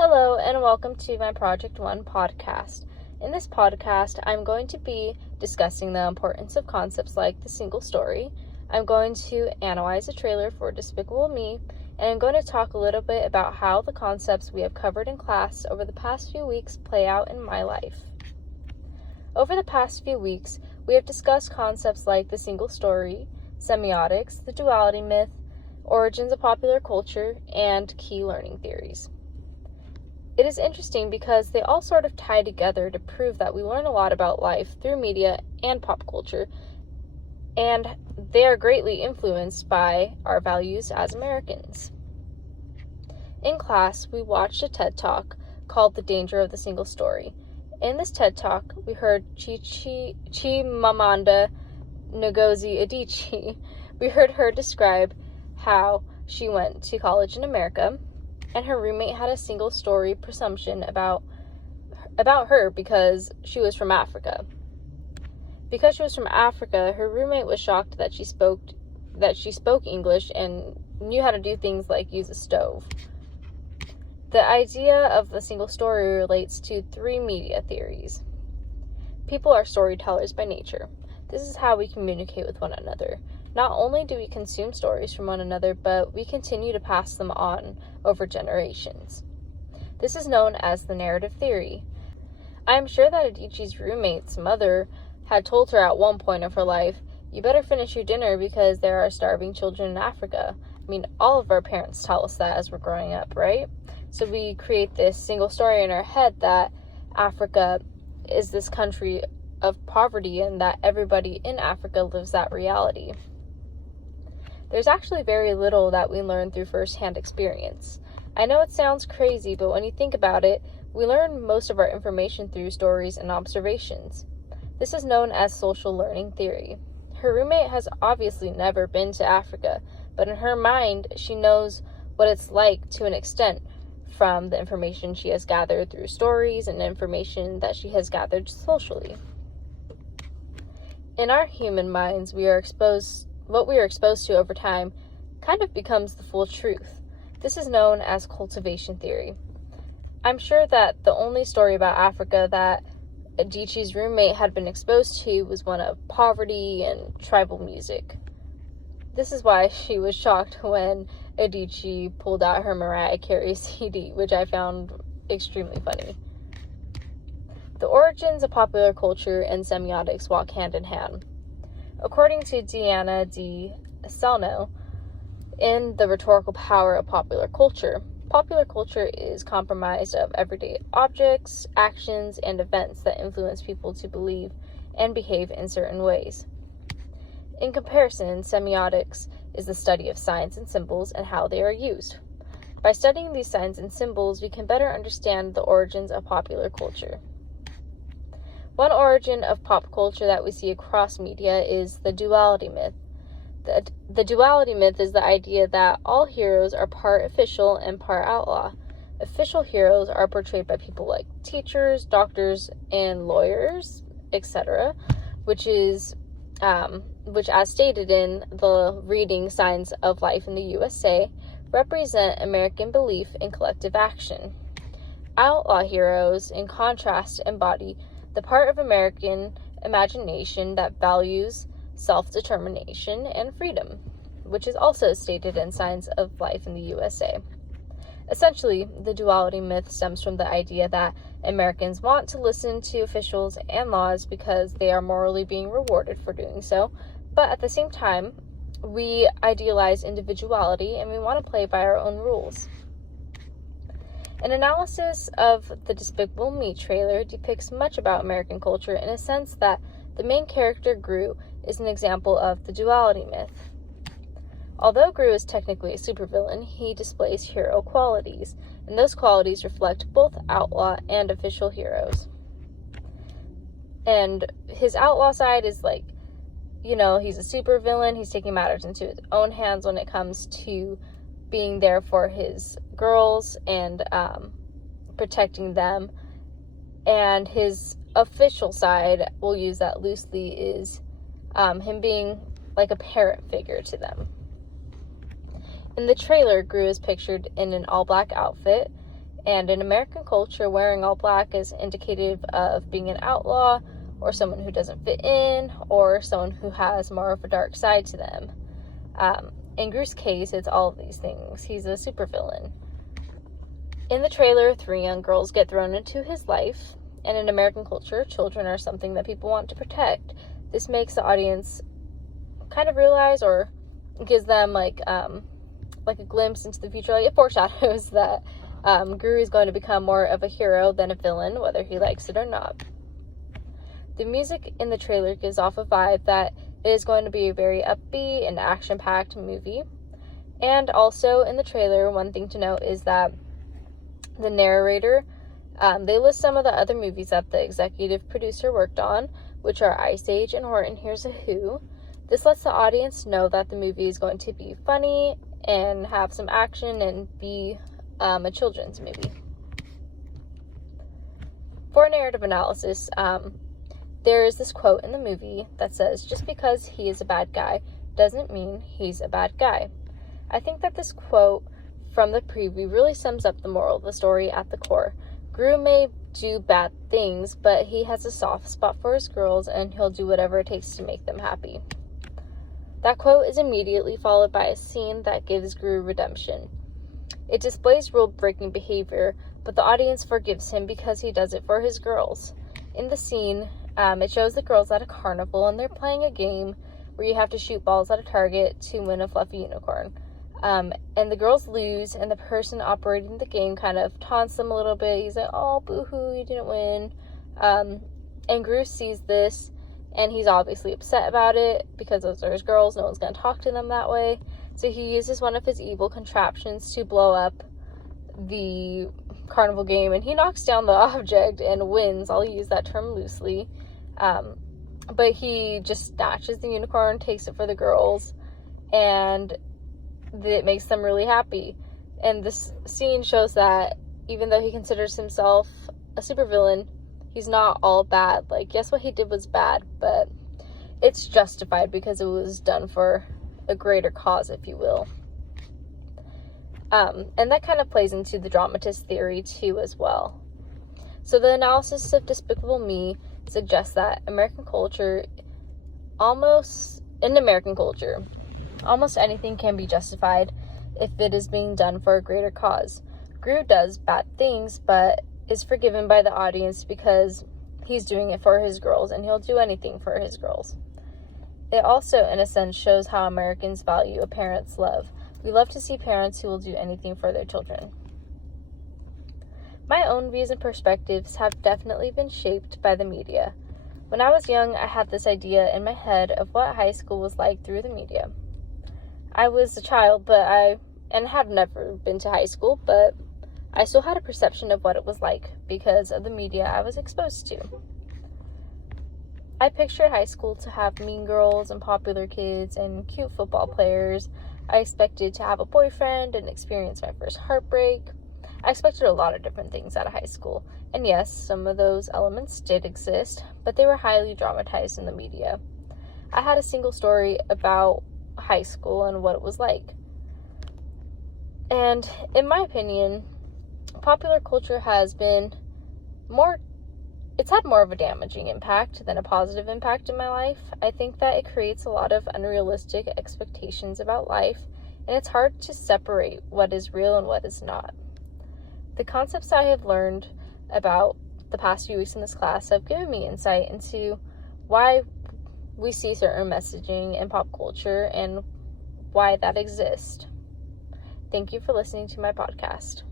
Hello, and welcome to my Project One podcast. In this podcast, I'm going to be discussing the importance of concepts like the single story. I'm going to analyze a trailer for Despicable Me, and I'm going to talk a little bit about how the concepts we have covered in class over the past few weeks play out in my life. Over the past few weeks, we have discussed concepts like the single story, semiotics, the duality myth, origins of popular culture, and key learning theories. It is interesting because they all sort of tie together to prove that we learn a lot about life through media and pop culture, and they are greatly influenced by our values as Americans. In class, we watched a TED Talk called The Danger of the Single Story. In this TED Talk, we heard Chimamanda Ngozi Adichie. We heard her describe how she went to college in America, and her roommate had a single story presumption about her because she was from Africa. Because she was from Africa, her roommate was shocked that she spoke English and knew how to do things like use a stove. The idea of the single story relates to three media theories. People are storytellers by nature. This is how we communicate with one another. Not only do we consume stories from one another, but we continue to pass them on over generations. This is known as the narrative theory. I am sure that Adichie's roommate's mother had told her at one point of her life, "You better finish your dinner because there are starving children in Africa." I mean, all of our parents tell us that as we're growing up, right? So we create this single story in our head that Africa is this country of poverty and that everybody in Africa lives that reality. There's actually very little that we learn through first-hand experience. I know it sounds crazy, but when you think about it, we learn most of our information through stories and observations. This is known as social learning theory. Her roommate has obviously never been to Africa, but in her mind, she knows what it's like to an extent from the information she has gathered through stories and information that she has gathered socially. In our human minds, what we are exposed to over time kind of becomes the full truth. This is known as cultivation theory. I'm sure that the only story about Africa that Adichie's roommate had been exposed to was one of poverty and tribal music. This is why she was shocked when Adichie pulled out her Mariah Carey CD, which I found extremely funny. The origins of popular culture and semiotics walk hand in hand. According to Diana D. Selno, in The Rhetorical Power of Popular Culture is comprised of everyday objects, actions, and events that influence people to believe and behave in certain ways. In comparison, semiotics is the study of signs and symbols and how they are used. By studying these signs and symbols, we can better understand the origins of popular culture. One origin of pop culture that we see across media is the duality myth. The duality myth is the idea that all heroes are part official and part outlaw. Official heroes are portrayed by people like teachers, doctors, and lawyers, etc., which as stated in the reading Signs of Life in the USA, represent American belief in collective action. Outlaw heroes, in contrast, embody the part of American imagination that values self-determination and freedom, which is also stated in Signs of Life in the USA. Essentially, the duality myth stems from the idea that Americans want to listen to officials and laws because they are morally being rewarded for doing so, but at the same time, we idealize individuality and we want to play by our own rules. An analysis of the Despicable Me trailer depicts much about American culture in a sense that the main character, Gru, is an example of the duality myth. Although Gru is technically a supervillain, he displays hero qualities, and those qualities reflect both outlaw and official heroes. And his outlaw side is he's a supervillain, he's taking matters into his own hands when it comes to being there for his girls and protecting them. And his official side, we'll use that loosely, is him being like a parent figure to them. In the trailer, Gru is pictured in an all-black outfit, And in American culture, wearing all black is indicative of being an outlaw, or someone who doesn't fit in, or someone who has more of a dark side to them. In Gru's case, it's all of these things. He's a supervillain. In the trailer, 3 young girls get thrown into his life, and in American culture, children are something that people want to protect. This makes the audience kind of realize, or gives them like a glimpse into the future. Like, it foreshadows that Gru is going to become more of a hero than a villain, whether he likes it or not. The music in the trailer gives off a vibe that it is going to be a very upbeat and action-packed movie. And also in the trailer, one thing to note is that the narrator, they list some of the other movies that the executive producer worked on, which are Ice Age and Horton Hears a Who. This lets the audience know that the movie is going to be funny and have some action and be a children's movie. For narrative analysis, there is this quote in the movie that says, "Just because he is a bad guy doesn't mean he's a bad guy." I think that this quote from the preview really sums up the moral of the story at the core. Gru may do bad things, but he has a soft spot for his girls, and he'll do whatever it takes to make them happy. That quote is immediately followed by a scene that gives Gru redemption. It displays rule-breaking behavior, but the audience forgives him because he does it for his girls. In the scene, it shows the girls at a carnival, and they're playing a game where you have to shoot balls at a target to win a fluffy unicorn. And the girls lose, and the person operating the game kind of taunts them a little bit. He's like, "Oh, boo-hoo, you didn't win." And Gru sees this, and he's obviously upset about it because those are his girls. No one's going to talk to them that way. So he uses one of his evil contraptions to blow up the carnival game, and he knocks down the object and wins. I'll use that term loosely. But he just snatches the unicorn, takes it for the girls, and it makes them really happy. And this scene shows that even though he considers himself a supervillain, he's not all bad. Like, yes, what he did was bad, but it's justified because it was done for a greater cause, if you will. And that kind of plays into the dramatist theory too as well. So the analysis of Despicable Me suggests that in American culture, almost anything can be justified if it is being done for a greater cause. Gru does bad things, but is forgiven by the audience because he's doing it for his girls, and he'll do anything for his girls. It also, in a sense, shows how Americans value a parent's love. We love to see parents who will do anything for their children. My own views and perspectives have definitely been shaped by the media. When I was young, I had this idea in my head of what high school was like through the media. I was a child, and had never been to high school, but I still had a perception of what it was like because of the media I was exposed to. I pictured high school to have mean girls and popular kids and cute football players. I expected to have a boyfriend and experience my first heartbreak. I expected a lot of different things out of high school. And yes, some of those elements did exist, but they were highly dramatized in the media. I had a single story about high school and what it was like. And in my opinion, popular culture has been it's had more of a damaging impact than a positive impact in my life. I think that it creates a lot of unrealistic expectations about life, and it's hard to separate what is real and what is not. The concepts I have learned about the past few weeks in this class have given me insight into why we see certain messaging in pop culture and why that exists. Thank you for listening to my podcast.